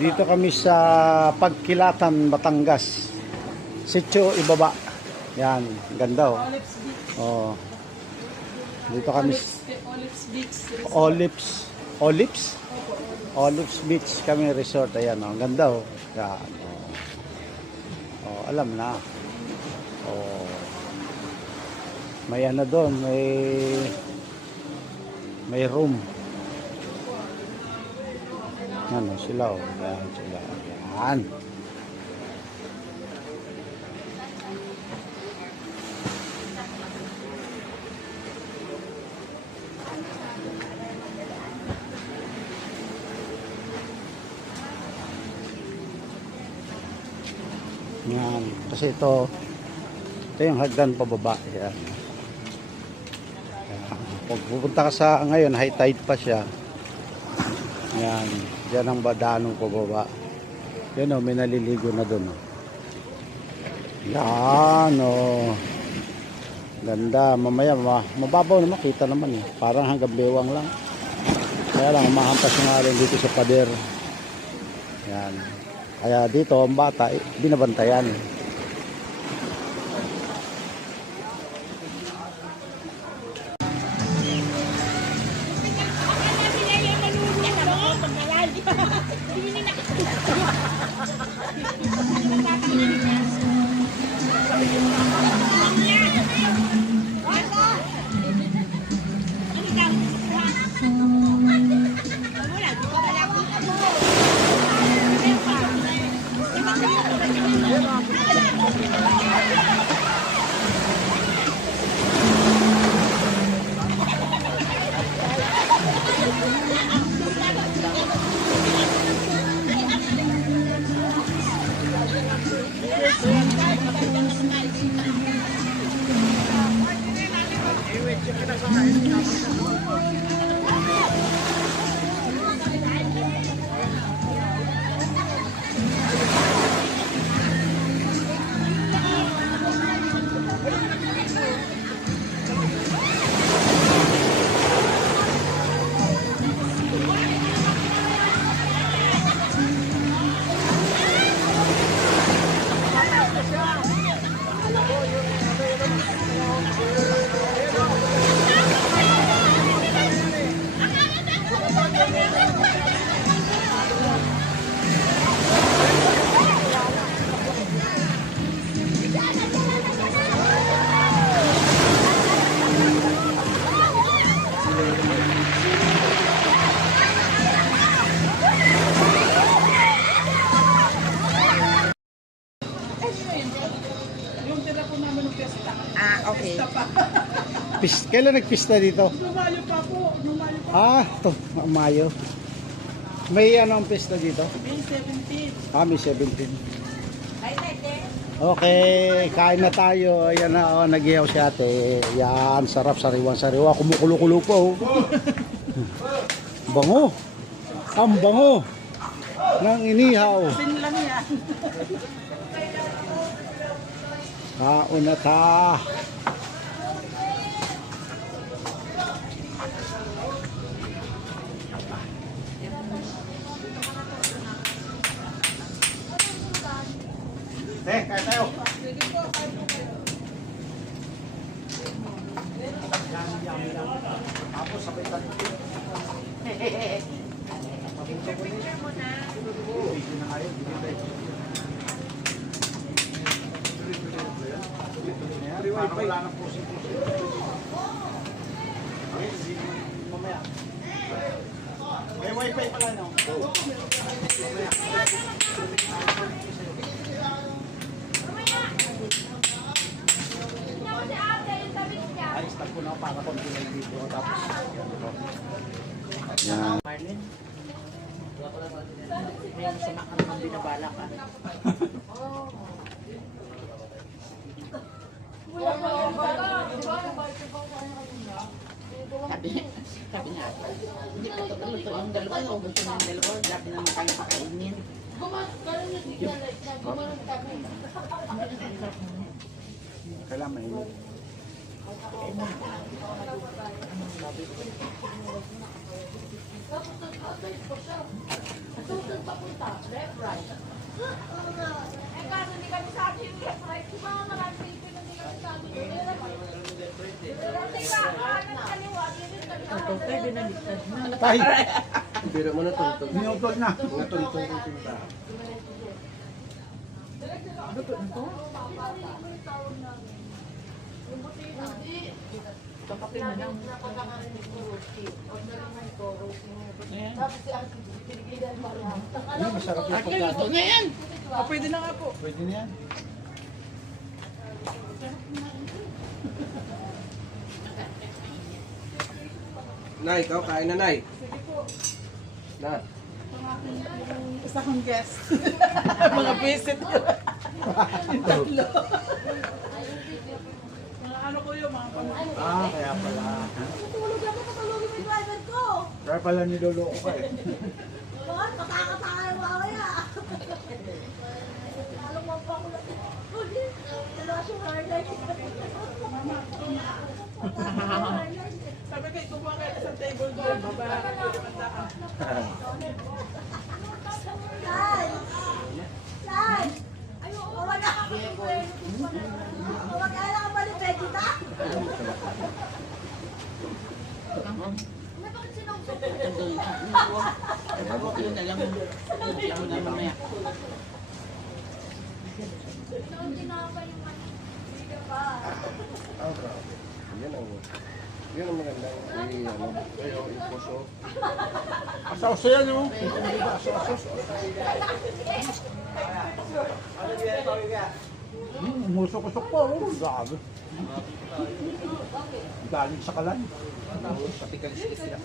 Dito kami sa Pagkilatan, Batangas. Sitio Ibaba. Yan, ganda oh. Olives Beach. Oh. Dito kami Olives Beach. Olives. Olives? Olives Beach kami resort. Ayan oh, ganda oh. Yan. Oh. Oh, alam na. Oh. May ano doon, may room. Ano sila oh. Yan sila. Yan. Yan. Kasi ito yung hagdan pababa. Yan. Yan. Pag pupunta ka sa ngayon, high tide pa siya. Yan. Yan ang badanong pababa. Yan o, may naliligo na dun. Yan o. Ganda. Mamaya, mababaw na makita naman. Parang hanggang bewang lang. Kaya lang, mahampas nga rin dito sa pader. Yan. Kaya dito, ang bata, binabantayan. Okay. Kailan nagpista dito? Lumayo pa po. Lumayo pa. Ito, Mayo. May ano ang pista dito? May 17. May 17. Okay, kain na tayo. Ayan na, nag-ihaw si ate. Yan, sarap, sariwang-sariwa. Kumukulo-kulo po. Bango. Ang bango ng inihaw. Sin lang yan. Kaon na ta. Kain tayo. Tapos sabay tayo. Picture mo na. Video na kayo. Parang wala ng pusin-pusin. Mamaya. May wifi pala, no? Ay, start ko na para konti na yung video. Tapos, yan. Marlin. May masama ka naman binabala ka. Sabi niya, hindi pa ito luto yung dalawa, ubos na yung dalawa, sabi na kayo pakainin. Kailangan mainit. Pwede na ligtad na. Tay, Biro mo na tuntun. minutol na. Mga tuntun yung tinta. Luto na to? Kapapin na lang. Ayan. Ay, masarap yung Ate, luto pagkain. na yan. Pwede na nga po. Pwede na yan. Nay, ikaw kain na, Nay. Na. Isa kong guest. Mga visit ko. Tatlo. Mga ano ko yun, mga pamangkin. Ah, kaya pala. Tulog ako, patulogin mo yung driver ko. Kaya pala niloloko ka eh. Bakit? Patakataka yung mamaya. Lalong mapakulat. Dalawa siyang hardline. Sabi ko, ikuha kayo sa table doon. Baba, limandaan. Saan? Saan? Wala ka pa ng friend. Wala ka pa ni Vegeta? Bakit sinusok? Yun na lang. Yun na mamaya. Hindi na pa yung ano. Hindi pa. Yan ang magandang ipuso. Asaw-asaw yan oh. Umusok-usok pa oh. Grabe. Galing sa kalan. Pati kaliskis sila.